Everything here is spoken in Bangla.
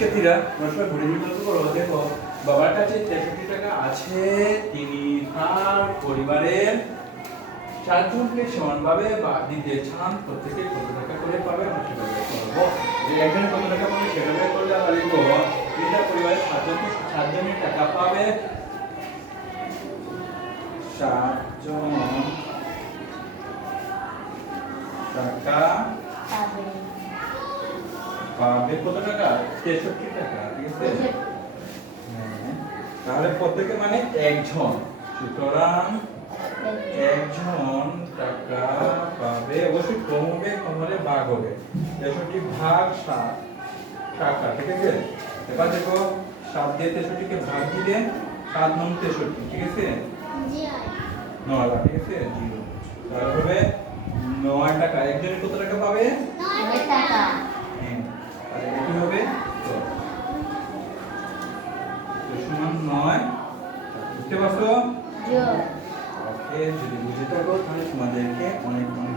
শিক্ষার্থীরা তোমরা সবাই ঘুরে গল্প করো। দেখো, বাবার কাছে তেষট্টি টাকা আছে, তিনি তার পরিবারের চারজনকে সমানভাবে বা দিতে চান, প্রত্যেকে কত টাকা করে পাবে, আমরা সেটা করব। যে একজন কত টাকা পাবে সেটা বের করলে আমরা লিখব তিনি তার পরিবারের সাতজনকে সাতজনের টাকা পাবে। সাতজন টাকা পাবে। পাবে কত টাকা? তেষট্টি টাকা ঠিক আছে? হ্যাঁ। তাহলে প্রত্যেকে মানে একজন। সুতরাং একজন টাকা পাবে অবশ্যই কম হবে কম হলে ভাগ হবে। তেষট্টি ভাগ সাত টাকা ঠিক আছে? এবার দেখো সাত দিয়ে তেষট্টিকে ভাগ দিলে সাত নং তেষট্টি ঠিক আছে? নয় ঠিক আছে? জিরো। তাহলে হবে নয় টাকা একজনে কত টাকা পাবে নয় টাকা হ্যাঁ আর এটি হবে দশ। তো সমান নয়। বুঝতে পারছ? ওকে যদি বুঝে থাকো তাহলে তোমাদেরকে অনেক অনেক।